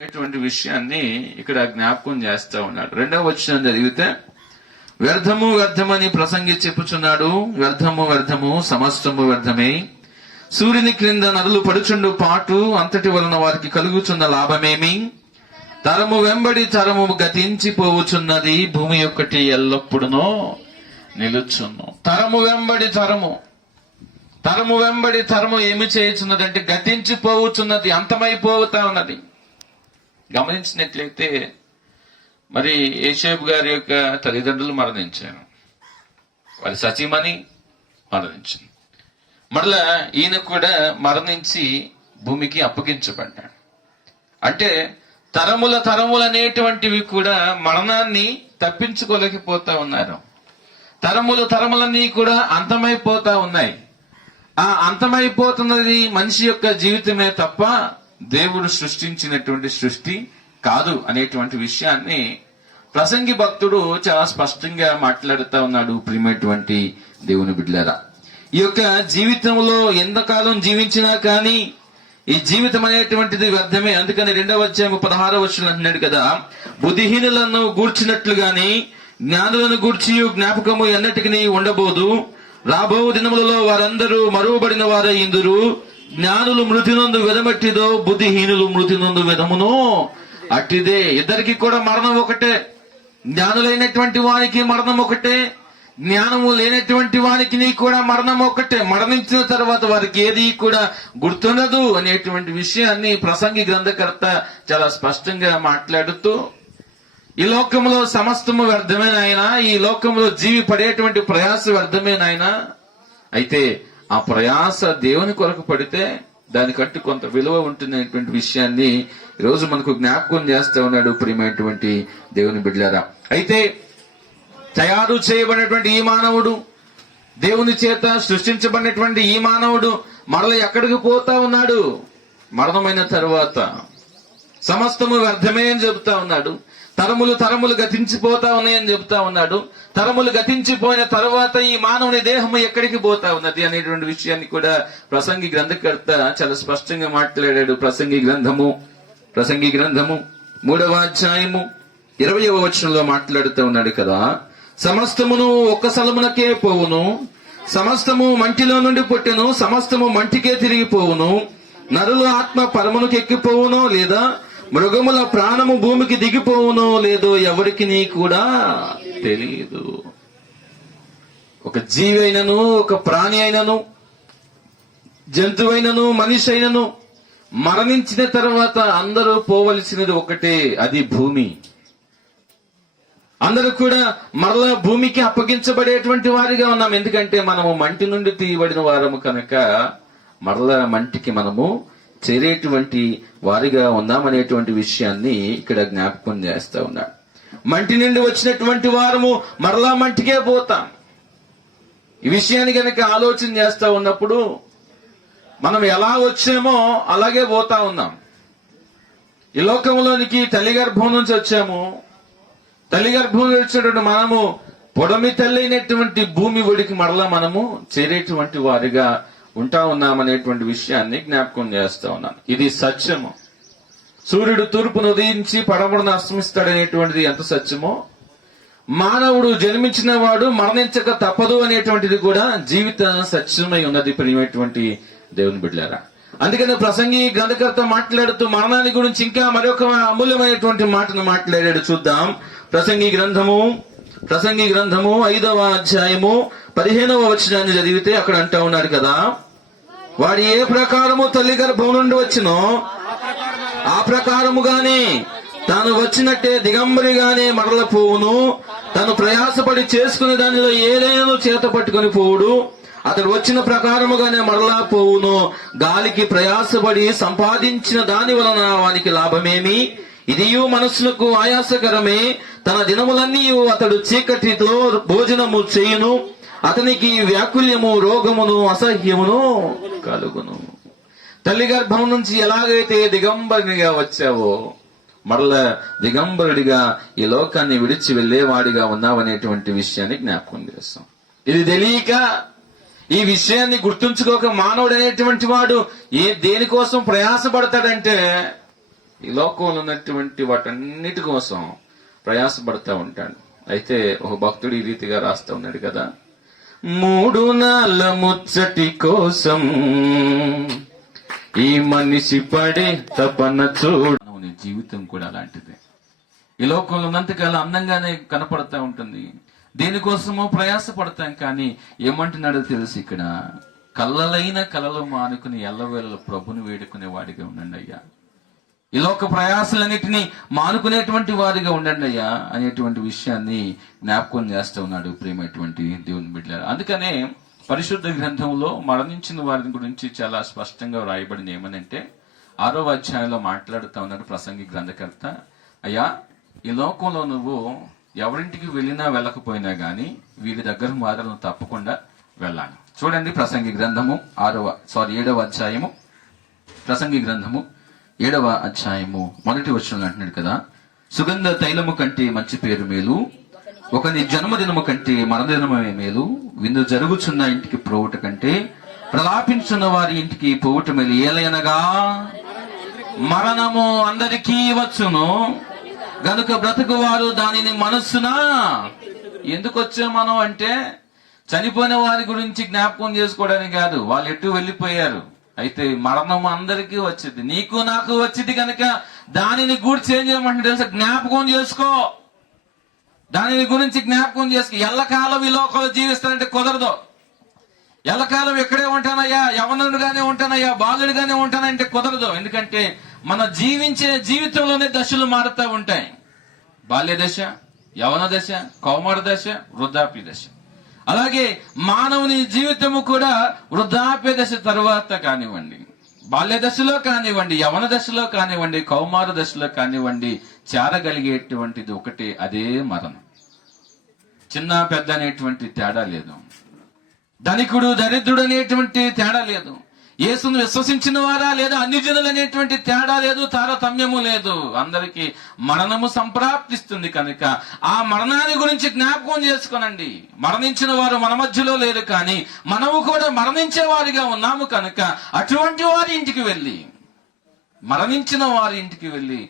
అనేటువంటి విషయాన్ని ఇక్కడ జ్ఞాపకం చేస్తా ఉన్నాడు. రెండవ వచనం చదివితే, వ్యర్థము వ్యర్థమని ప్రసంగి చెప్పుచున్నాడు, వ్యర్థము వ్యర్థము సమస్తము వ్యర్థమే, సూర్యుని క్రింద నరులు పడుచుండు పాటు అంతటి వలన వారికి కలుగుచున్న లాభమేమి, తరము వెంబడి తరము గతించిపోవచున్నది, భూమి ఒక్కటి ఎల్లప్పుడునో నిలుచును. తరము వెంబడి తరము, తరము వెంబడి తరము ఏమి చేయుచున్నది అంటే గతించిపోవచున్నది, అంతమైపోతా ఉన్నది. గమనించినట్లయితే మరి యేషేబు గారి యొక్క తల్లిదండ్రులు మరణించారు, వారి సతీమణి మరణించింది, మరలా ఈయన కూడా మరణించి భూమికి అప్పగించబడ్డాడు. అంటే తరములు అనేటువంటివి కూడా మరణాన్ని తప్పించుకోలేకపోతా ఉన్నారు. తరములన్నీ కూడా అంతమైపోతా ఉన్నాయి. ఆ అంతమైపోతున్నది మనిషి యొక్క జీవితమే తప్ప దేవుడు సృష్టించినటువంటి సృష్టి కాదు అనేటువంటి విషయాన్ని ప్రసంగి భక్తుడు చాలా స్పష్టంగా మాట్లాడుతూ ఉన్నాడు. ప్రియమైనటువంటి దేవుని బిడ్డలారా, ఈ యొక్క జీవితంలో ఎంతకాలం జీవించినా కానీ ఈ జీవితం అనేటువంటిది వ్యర్థమే. అందుకని 2వ అధ్యాయం 16వ వచనం అంటున్నాడు కదా, బుద్ధిహీనులను గూర్చినట్లుగాని జ్ఞానులను గూర్చి జ్ఞాపకము ఎన్నటికి ఉండబోదు, రాబో దినములలో వారందరూ మరువబడిన వారయ్యిందురు, జ్ఞానులు మృతినందు విధమట్టిదో, బుద్ధిహీనులు మృతినందు విధమునో అట్టిదే. ఇద్దరికి కూడా మరణం ఒకటే. జ్ఞానులైనటువంటి వారికి మరణం ఒకటే, జ్ఞానము లేనటువంటి వారికి కూడా మరణం ఒకటే. మరణించిన తర్వాత వారికి ఏది కూడా గుర్తుండదు అనేటువంటి విషయాన్ని ప్రసంగి గ్రంథకర్త చాలా స్పష్టంగా మాట్లాడుతూ, ఈ లోకంలో సమస్తము వ్యర్థమేనాయన, ఈ లోకంలో జీవి పడేటువంటి ప్రయాస వ్యర్థమేనాయన, అయితే ఆ ప్రయాస దేవుని కొరకు పడితే దానికంటూ కొంత విలువ ఉంటుందనేటువంటి విషయాన్ని ఈరోజు మనకు జ్ఞాపకం చేస్తూ ఉన్నాడు. ప్రియమైనటువంటి దేవుని బిడ్డలారా, అయితే తయారు చేయబడినటువంటి ఈ మానవుడు, దేవుని చేత సృష్టించబడినటువంటి ఈ మానవుడు మరల ఎక్కడికి పోతా ఉన్నాడు? మరణమైన తరువాత సమస్తము వ్యర్థమే అని చెబుతా ఉన్నాడు. తరములు గతించిపోతా ఉన్నాయని చెబుతా ఉన్నాడు. తరములు గతించిపోయిన తర్వాత ఈ మానవుని దేహము ఎక్కడికి పోతా ఉన్నది అనేటువంటి విషయాన్ని కూడా ప్రసంగి గ్రంథకర్త చాలా స్పష్టంగా మాట్లాడాడు. ప్రసంగి గ్రంథము 3వ అధ్యాయము 20వ వచనంలో మాట్లాడుతూ ఉన్నాడు కదా, సమస్తమును ఒక్క స్థలమునకే పోవును, సమస్తము మంటిలో నుండి పుట్టెను, సమస్తము మంటికే తిరిగిపోవును, నరుల ఆత్మ పరమునకు ఎక్కిపోవునో లేదా మృగముల ప్రాణము భూమికి దిగిపోవునో లేదో ఎవరికి కూడా తెలియదు. ఒక జీవి అయినను, ఒక ప్రాణి అయినను, జంతువైనను, మనిషి అయినను మరణించిన తర్వాత అందరూ పోవలసినది ఒకటే, అది భూమి. అందరూ కూడా మరలా భూమికి అప్పగించబడేటువంటి వారిగా ఉన్నాం. ఎందుకంటే మనము మంటి నుండి తీయబడిన వారము కనుక మరలా మంటికి మనము చేరేటువంటి వారిగా ఉన్నామనేటువంటి విషయాన్ని ఇక్కడ జ్ఞాపకం చేస్తా ఉన్నాడు. మంటి నుండి వచ్చినటువంటి వారము మరలా మంటికే పోతాం. ఈ విషయాన్ని కనుక ఆలోచన చేస్తా ఉన్నప్పుడు మనం ఎలా వచ్చామో అలాగే పోతా ఉన్నాం. ఈ లోకంలోనికి తల్లి గర్భం నుంచి వచ్చాము. తల్లి గర్భం నుంచి వచ్చినటువంటి మనము పొడమి తల్లి అయినటువంటి భూమి ఒడికి మరలా మనము చేరేటువంటి వారిగా ఉంటా ఉన్నామనేటువంటి విషయాన్ని జ్ఞాపకం చేస్తా ఉన్నాను. ఇది సత్యము. సూర్యుడు తూర్పును ఉదయించి పడమరను అస్తమిస్తాడనేటువంటిది ఎంత సత్యమో, మానవుడు జన్మించిన వాడు మరణించక తప్పదు అనేటువంటిది కూడా జీవిత సత్యమై ఉన్నది. ప్రియమైనటువంటి దేవుని బిడ్డలారా, అందుకని ప్రసంగి గ్రంథకర్త మాట్లాడుతూ మరణాన్ని గురించి ఇంకా మరొక అమూల్యమైనటువంటి మాటను మాట్లాడాడు. చూద్దాం. ప్రసంగి గ్రంథము 5వ అధ్యాయము 15వ వచనాన్ని చదివితే అక్కడ అంటా ఉన్నాడు కదా, వాడు ఏ ప్రకారము తల్లి గర్భం నుండి వచ్చినో ఆ ప్రకారముగానే తాను వచ్చినట్టే దిగంబరిగానే మరల పోవును, తను ప్రయాసపడి చేసుకునే దానిలో ఏదైనా చేత పట్టుకుని పోవుడు, అతడు వచ్చిన ప్రకారముగానే మరలా పోవును, గాలికి ప్రయాసపడి సంపాదించిన దాని వలన వానికి లాభమేమి, ఇదియు మనస్సులకు ఆయాసకరమే, తన దినములన్నీ అతడు చీకటిలో భోజనము చేయును, అతనికి వ్యాకుల్యము, రోగమును, అసహ్యమును కలుగును. తల్లి గర్భం నుంచి ఎలాగైతే దిగంబరునిగా వచ్చావో మరలా దిగంబరుడిగా ఈ లోకాన్ని విడిచి వెళ్లేవాడిగా ఉన్నావనేటువంటి విషయాన్ని జ్ఞాపకం చేస్తాం. ఇది తెలియక, ఈ విషయాన్ని గుర్తుంచుకోక మానవుడు అనేటువంటి వాడు దేనికోసం ప్రయాసపడతాడంటే ఈ లోకంలో ఉన్నటువంటి వాటన్నిటి కోసం ప్రయాసపడతా ఉంటాడు. అయితే ఒక భక్తుడు ఈ రీతిగా రాస్తా ఉన్నాడు కదా, 3 నాళ్ళ ముచ్చటి కోసం ఈ మనిషి పడే తపన చూడు. నీ జీవితం కూడా అలాంటిదే. ఈ లోకంలో ఉన్నంతకాలం అందంగానే కనపడతా ఉంటుంది, దేనికోసమో ప్రయాస పడతాం. కానీ ఏమంటున్నాడో తెలుసు, ఇక్కడ కళ్ళలైన కలలు మానుకుని ఎల్లవేళ ప్రభుని వేడుకునే వాడిగా ఉండండి అయ్యా. ఈ లోక ప్రయాసలన్నిటినీ మానుకునేటువంటి వారిగా ఉండండి అయ్యా అనేటువంటి విషయాన్ని జ్ఞాపకం చేస్తూ ఉన్నాడు ప్రియమైనటువంటి దేవుని బిడ్డలారా. అందుకనే పరిశుద్ధ గ్రంథంలో మరణించిన వారి గురించి చాలా స్పష్టంగా రాయబడింది. ఏమనంటే 6వ అధ్యాయంలో మాట్లాడుతూ ఉన్నాడు ప్రసంగి గ్రంథకర్త, అయ్యా ఈ లోకంలో నువ్వు ఎవరింటికి వెళ్ళినా వెళ్ళకపోయినా గాని వీరి దగ్గర మాత్రం తప్పకుండా వెళ్ళాలి. చూడండి, ప్రసంగి గ్రంథము 7వ అధ్యాయము, ప్రసంగి గ్రంథము 7వ అధ్యాయము 1వ వచనంలో అంటున్నాడు కదా, సుగంధ తైలము కంటే మంచి పేరు మేలు, ఒకని జన్మదినము కంటే మరణదినమే మేలు, విందు జరుగుచున్న ఇంటికి పోవుట కంటే ప్రలాపించున్న వారి ఇంటికి పోవుట మేలు. ఏలయనగా మరణము అందరికీ వచ్చును గనుక బ్రతుకువారు దానిని మనస్సున. ఎందుకు వచ్చాం మనం అంటే చనిపోయిన వారి గురించి జ్ఞాపకం చేసుకోవడానికి కాదు, వాళ్ళు ఎటు వెళ్ళిపోయారు. అయితే మరణం అందరికీ వచ్చింది, నీకు నాకు వచ్చింది కనుక దానిని గూర్చి ఏం చేయమంటే తెలుసా, జ్ఞాపకం చేసుకో. దానిని గురించి జ్ఞాపకం చేసుకో. ఎల్లకాలం ఈ లోకంలో జీవిస్తానంటే కుదరదు. ఎల్లకాలం ఎక్కడే ఉంటానయ్యా, యవనుడుగానే ఉంటానయ్యా, బాలుడిగానే ఉంటానంటే కుదరదు. ఎందుకంటే మన జీవించే జీవితంలోనే దశలు మారుతూ ఉంటాయి. బాల్య దశ, యవన దశ, కౌమార దశ, వృద్ధాప్య దశ. అలాగే మానవుని జీవితము కూడా వృద్ధాప్య దశ తరువాత కానివ్వండి, బాల్య దశలో కానివ్వండి, యవన దశలో కానివ్వండి, కౌమార దశలో కానివ్వండి, చేరగలిగేటువంటిది ఒకటే, అదే మరణం. చిన్న పెద్ద అనేటువంటి తేడా లేదు, ధనికుడు దరిద్రుడు అనేటువంటి తేడా లేదు, యేసును విశ్వసించిన వారా లేదా అన్ని జనులు అనేటువంటి తేడా లేదు, తారతమ్యము లేదు. అందరికీ మరణము సంప్రాప్తిస్తుంది. కనుక ఆ మరణాన్ని గురించి జ్ఞాపకం చేసుకోనండి. మరణించిన వారు మన మధ్యలో లేరు, కానీ మనము కూడా మరణించే వారిగా ఉన్నాము. కనుక అటువంటి వారి ఇంటికి వెళ్ళి, మరణించిన వారి ఇంటికి వెళ్ళి,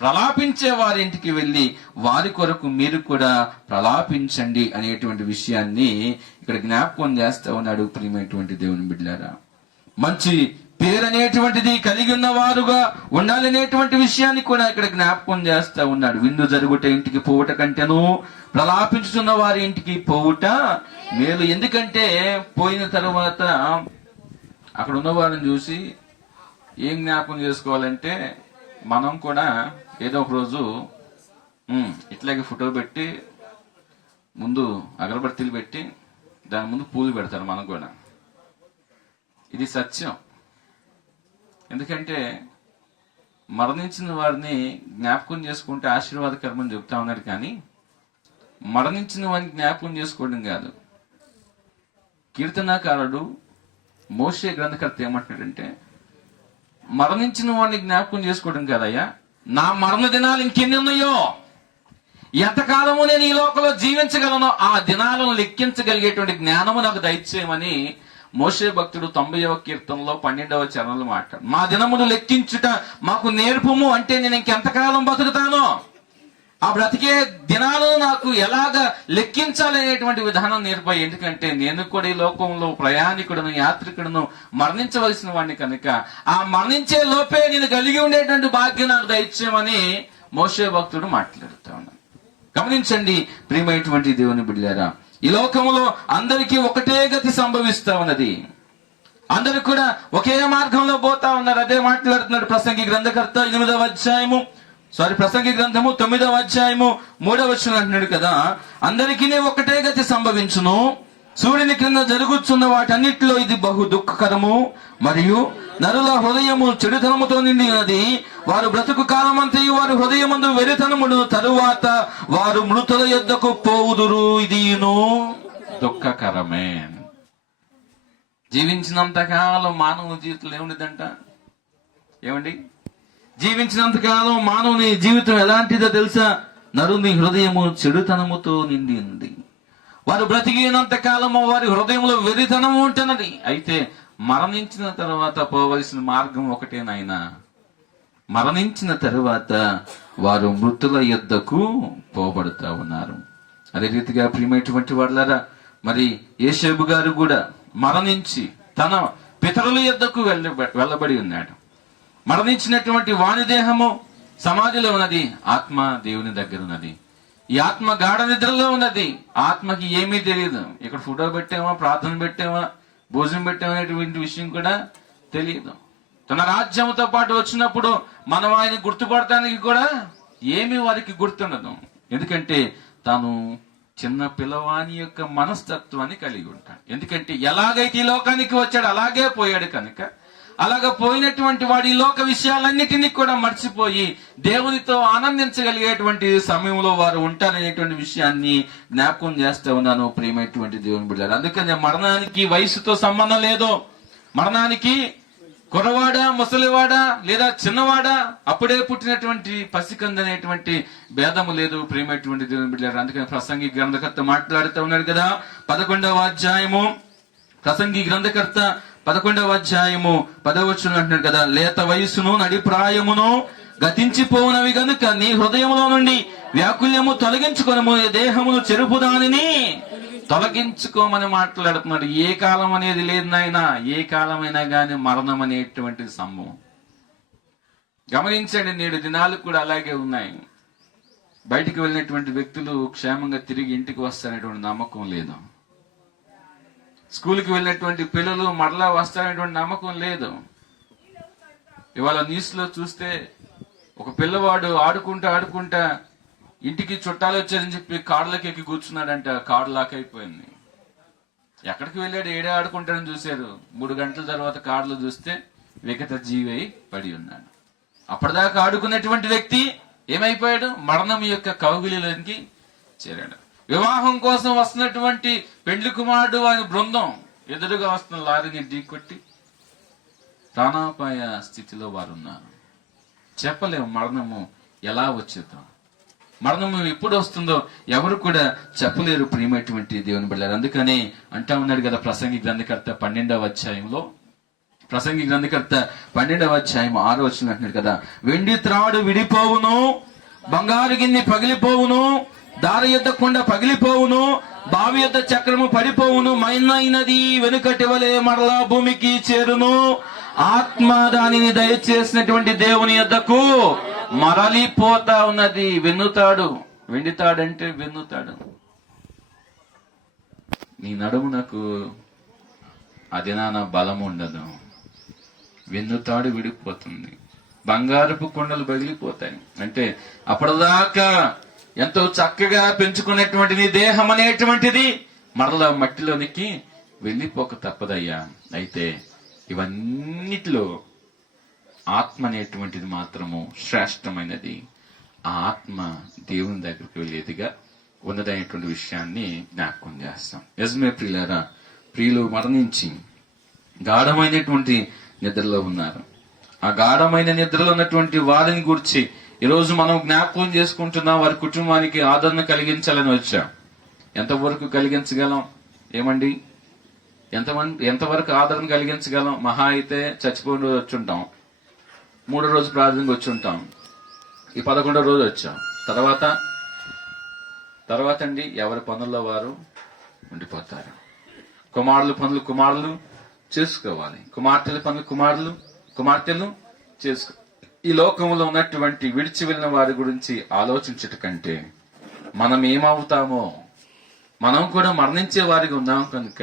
ప్రలాపించే వారి ఇంటికి వెళ్ళి వారి కొరకు మీరు కూడా ప్రలాపించండి అనేటువంటి విషయాన్ని ఇక్కడ జ్ఞాపకం చేస్తా ఉన్నాడు ప్రియమైనటువంటి దేవుని బిడ్డలారా. మంచి పేరు అనేటువంటిది కలిగి ఉన్న వారుగా ఉండాలనేటువంటి విషయాన్ని కూడా ఇక్కడ జ్ఞాపకం చేస్తా ఉన్నాడు. విందు జరుగుట ఇంటికి పోవుట కంటేను ప్రలాపించుతున్న వారి ఇంటికి పోవుట మేలు. ఎందుకంటే పోయిన తర్వాత అక్కడ ఉన్న వారిని చూసి ఏం జ్ఞాపకం చేసుకోవాలంటే, మనం కూడా ఏదో ఒక రోజు ఇట్లాగే ఫోటో పెట్టి ముందు అగరబత్తీలు పెట్టి దాని ముందు పూలు పెడతారు. మనం కూడా ఇది సత్యం. ఎందుకంటే మరణించిన వారిని జ్ఞాపకం చేసుకుంటే ఆశీర్వాదకరమని చెప్తా ఉన్నాడు, కానీ మరణించిన వారిని జ్ఞాపకం చేసుకోవడం కాదు. కీర్తనాకారుడు మోషే గ్రంథకర్త ఏమంటున్నాడంటే, మరణించిన వాడిని జ్ఞాపకం చేసుకోవడం కాదయ్యా, నా మరణ దినాలు ఇంకెన్ని ఉన్నాయో, ఎంతకాలము నేను ఈ లోకంలో జీవించగలను, ఆ దినాలను లెక్కించగలిగేటువంటి జ్ఞానము నాకు దయచేయమని మోషే భక్తుడు 90వ కీర్తనలో 12వ చరణంలో మాట్లాడు. మా దినమును లెక్కించుట మాకు నేర్పుము అంటే నేను ఇంకెంతకాలం బతుకుతానో, ఆ బ్రతికే దినాలను నాకు ఎలాగ లెక్కించాలనేటువంటి విధానం నేర్పాయి. ఎందుకంటే నేను కూడా ఈ లోకంలో ప్రయాణికుడును, యాత్రికుడును, మరణించవలసిన వాడిని. కనుక ఆ మరణించే లోపే నేను కలిగి ఉండేటువంటి భాగ్యం నాకు దయచేయమని మోషే భక్తుడు మాట్లాడుతా ఉన్నాను. గమనించండి ప్రియమైనటువంటి దేవుని బిడ్డలారా, ఈ లోకంలో అందరికీ ఒకటే గతి సంభవిస్తా ఉన్నది. అందరూ కూడా ఒకే మార్గంలో పోతా ఉన్నారు. అదే మాట్లాడుతున్నాడు ప్రసంగి గ్రంథకర్త 8వ ప్రసంగి గ్రంథము 9వ అధ్యాయము 3వ వచనం అంటున్నాడు కదా, అందరికీ ఒకటే గతి సంభవించును, సూర్యుని క్రింద జరుగుతున్న వాటన్నిటిలో ఇది బహు దుఃఖకరము, మరియు నరుల హృదయము చెడుతనముతో నిండి ఉన్నది. వారు బ్రతుకు కాలమంతయు వారు హృదయమందు వెరితనముడు, తరువాత వారు మృతుల యొద్దకు పోవుదురు, ఇదిను దుఃఖకరమే. జీవించినంత కాలం మానవుని జీవితంలో ఏముండదంట? ఏమండి, జీవించినంతకాలం మానవుని జీవితం ఎలాంటిదో తెలుసా? నరుని హృదయము చెడుతనముతో నిండి ఉంది. వారు బ్రతికినంత కాలము వారి హృదయంలో వెరితనము ఉంటున్నది. అయితే మరణించిన తర్వాత పోవలసిన మార్గం ఒకటే నాయనా, మరణించిన తరువాత వారు మృతుల యొద్దకు పోబడుతా ఉన్నారు. అదే రీతిగా ప్రియమైనటువంటి వాళ్ళారా, మరి యోసేపు గారు కూడా మరణించి తన పితరుల యొద్దకు వెళ్ళబడి ఉన్నాడు. మరణించినటువంటి వాని దేహము సమాధిలో ఉన్నది, ఆత్మ దేవుని దగ్గర ఉన్నది. ఈ ఆత్మ గాఢ నిద్రలో ఉన్నది. ఆత్మకి ఏమీ తెలియదు. ఇక్కడ ఫోటో పెట్టామా, ప్రార్థన పెట్టామా, భోజనం పెట్టామా అనేటువంటి విషయం కూడా తెలియదు. తన రాజ్యంతో పాటు వచ్చినప్పుడు మనం ఆయన గుర్తుపడటానికి కూడా ఏమీ వారికి గుర్తుండదు. ఎందుకంటే తాను చిన్న పిల్లవాని యొక్క మనస్తత్వాన్ని కలిగి ఉంటాడు. ఎందుకంటే ఎలాగైతే ఈ లోకానికి వచ్చాడు అలాగే పోయాడు కనుక, అలాగ పోయినటువంటి వాడి లోక విషయాలన్నిటినీ కూడా మర్చిపోయి దేవునితో ఆనందించగలిగేటువంటి సమయంలో వారు ఉంటారనేటువంటి విషయాన్ని జ్ఞాపకం చేస్తూ ఉన్నాను ప్రియమైనటువంటి దేవుని బిడ్డలారా. అందుకని మరణానికి వయసుతో సంబంధం లేదు. మరణానికి కుర్రవాడా, ముసలివాడా, లేదా చిన్నవాడా, అప్పుడే పుట్టినటువంటి పసికంద అనేటువంటి భేదము లేదు ప్రియమైనటువంటి దేవుని బిడ్డలారా. అందుకని ప్రసంగి గ్రంథకర్త మాట్లాడుతూ ఉన్నాడు కదా, 11వ అధ్యాయము, ప్రసంగి గ్రంథకర్త 11వ అధ్యాయము 10వ వచనం అంటున్నాడు కదా, లేత వయసును నడిప్రాయమును గతించిపోవునవి గనుక నీ హృదయంలో నుండి వ్యాకుల్యము తొలగించుకొనము, దేహమును చెరుపు దానిని తొలగించుకోమని మాట్లాడుతున్నాడు. ఏ కాలం అనేది లేదు నాయన, ఏ కాలమైనా గాని మరణం అనేటువంటి సంభవం. గమనించండి, నేడు దినాలు కూడా అలాగే ఉన్నాయి. బయటికి వెళ్ళినటువంటి వ్యక్తులు క్షేమంగా తిరిగి ఇంటికి వస్తారనేటువంటి నమ్మకం లేదు. స్కూల్కి వెళ్ళినటువంటి పిల్లలు మరలా వస్తారనేటువంటి నమ్మకం లేదు. ఇవాళ న్యూస్ లో చూస్తే ఒక పిల్లవాడు ఆడుకుంటా ఇంటికి చుట్టాలు వచ్చారని చెప్పి కార్లకి ఎక్కి కూర్చున్నాడంట. కారు లాక్ అయిపోయింది. ఎక్కడికి వెళ్ళాడు, ఏడే ఆడుకుంటాడని చూశారు. 3 గంటల తర్వాత కార్లు చూస్తే వికట జీవై పడి ఉన్నాడు. అప్పటిదాకా ఆడుకున్నటువంటి వ్యక్తి ఏమైపోయాడు? మరణం యొక్క కౌగిలిలోనికి చేరాడు. వివాహం కోసం వస్తున్నటువంటి పెండ్లి కుమారుడు ఆయన బృందం ఎదురుగా వస్తున్న లారీని ఢీకొట్టి ప్రాణాపాయ స్థితిలో వారు ఉన్నారు. చెప్పలేము మరణము ఎలా వచ్చేదో, మరణము ఎప్పుడు వస్తుందో ఎవరు కూడా చెప్పలేరు ప్రియమైనటువంటి దేవుని బిడ్డలారా. అందుకని అంటా ఉన్నాడు కదా ప్రసంగి గ్రంథకర్త 12వ అధ్యాయంలో, ప్రసంగి గ్రంథకర్త 12వ అధ్యాయం 6వ వచనం అంటున్నాడు కదా, వెండి త్రాడు విడిపోవును, బంగారు గిన్నె పగిలిపోవును, దారి యొద్ద కొండ పగిలిపోవును, బావి యొద్ద చక్రము పడిపోవును, మైనది వెనుకటి వలె మరలా భూమికి చేరును, ఆత్మ దానిని దయచేసినటువంటి దేవుని యొద్దకు మరలిపోతా ఉన్నది. వెన్నుతాడు, వెండితాడంటే వెన్నుతాడు. నీ నడుమునకు అదినాన బలం ఉండదు, వెన్నుతాడు విడిపోతుంది, బంగారపు కొండలు పగిలిపోతాయి. అంటే అప్పటిదాకా ఎంతో చక్కగా పెంచుకునేటువంటి నీ దేహం అనేటువంటిది మరలా మట్టిలోనికి వెళ్ళిపోక తప్పదయ్యా. అయితే ఇవన్నిటిలో ఆత్మ అనేటువంటిది మాత్రము శ్రేష్టమైనది. ఆ ఆత్మ దేవుని దగ్గరికి వెళ్ళేదిగా ఉన్నదనేటువంటి విషయాన్ని జ్ఞాపకం చేస్తాం. నిజమే ప్రియులారా, ప్రియులు మరణించి గాఢమైనటువంటి నిద్రలో ఉన్నారు. ఆ గాఢమైన నిద్రలో ఉన్నటువంటి వారిని గురించి ఈరోజు మనం జ్ఞాపకం చేసుకుంటున్నాం. వారి కుటుంబానికి ఆదరణ కలిగించాలని వచ్చాం. ఎంతవరకు కలిగించగలం? ఏమండి, ఎంతవరకు ఆదరణ కలిగించగలం? మహా అయితే చచ్చిపోయిన రోజు వచ్చి ఉంటాం, 3వ రోజు ప్రార్థనకు వచ్చి ఉంటాం, ఈ 11వ రోజు వచ్చాం. తర్వాత అండి ఎవరి పనుల్లో వారు ఉండిపోతారు. కుమారుల పనులు కుమారులు చేసుకోవాలి, కుమార్తెల పనులు కుమార్తెలు చేసుకో. ఈ లోకంలో ఉన్నటువంటి విడిచి వెళ్ళిన వారి గురించి ఆలోచించట కంటే మనం ఏమవుతామో, మనం కూడా మరణించే వారిగా ఉన్నాం కనుక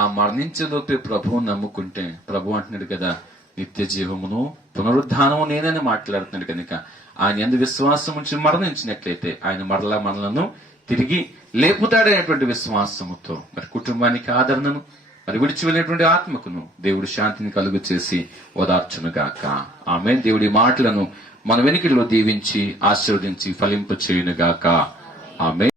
ఆ మరణించేలోపే ప్రభువు నమ్ముకుంటే, ప్రభు అంటున్నాడు కదా, నిత్య జీవమును పునరుద్ధానము నేనని మాట్లాడుతున్నాడు కనుక ఆయన యందు విశ్వాసం ఉంచి మరణించినట్లయితే ఆయన మరలా మనలను తిరిగి లేపుతాడనేటువంటి విశ్వాసముతో మరి కుటుంబానికి ఆదరణను, మరి విడిచి వెళ్ళినటువంటి ఆత్మకును దేవుడు శాంతిని కలుగు చేసి ఓదార్చునుగాక. ఆమేన్. దేవుడి మాటలను మన వెనుకల్లో దీవించి ఆశీర్వదించి ఫలింప చేయునుగాక. ఆమేన్.